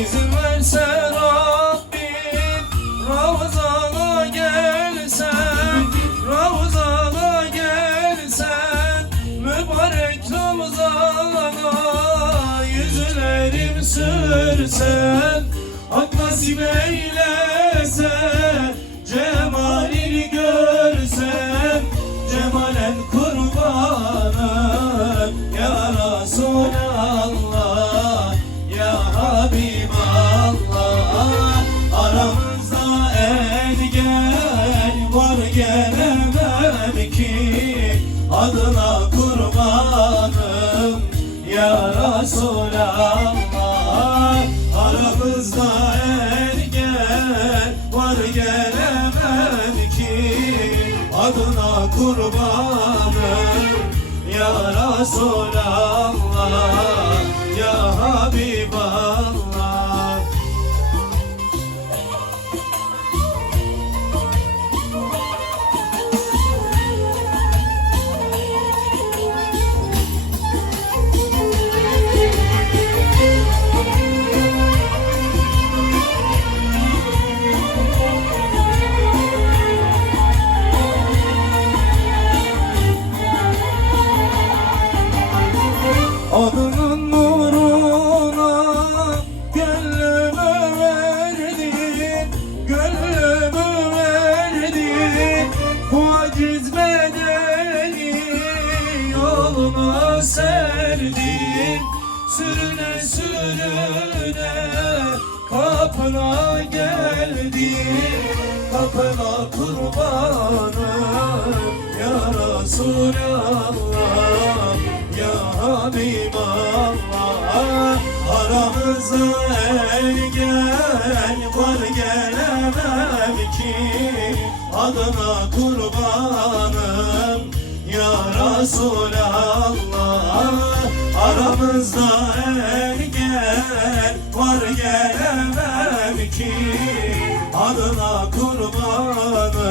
İzin verse Rabbim Ravzana gelsen, Ravzana gelsen, mübarek Ramazana yüzlerim sürsen, hak nasip eylese cemalini görsem, cemalen kurbanım ya Resulallah, ya Habiballah. Aramızda engel var, gelemem ki adına kurbanım ya Resulallah. Aramızda engel var, gelemem ki adına kurbanım ya Resulallah, ya Habiballah. Adının nuruna gönlümü verdim, gönlümü verdim. Bu aciz bedeni yoluna serdim. Sürüne sürüne kapına geldim, kapına kurbanım ya Resulallah, ya Habiballah. Aramızda engel var, gelemem ki adına kurbanım ya Resulallah. Aramızda engel var, gelemem ki adına kurbanım